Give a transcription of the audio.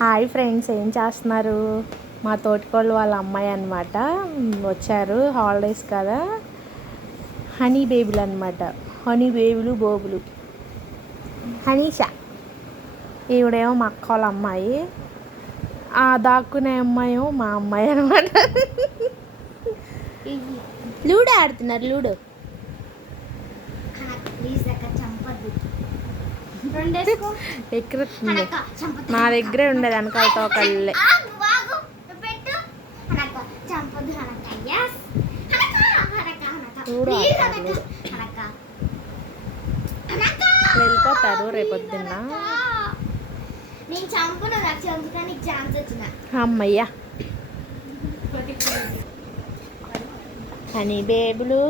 Hi friends, ఏం చేస్తున్నారు? మా తోటికోళ్ళు వాళ్ళ అమ్మాయి అనమాట. వచ్చారు హాలిడేస్ కదా. హనీ బేబీలు అనమాట. హనీ బేబీలు బోబులు. హనీషా ఈవిడేమో మా అక్క వాళ్ళ అమ్మాయి. ఆ దాక్కునే అమ్మాయి మా అమ్మాయి అనమాట. లూడో ఆడుతున్నారు. లూడో ఎక్కడుతుంది? నా దగ్గరే ఉండేది వెనకాలతో ఒకళ్ళే. వెళ్ళిపోతారు రేపొద్దున్న. అమ్మయ్యా హనీ బేబులు.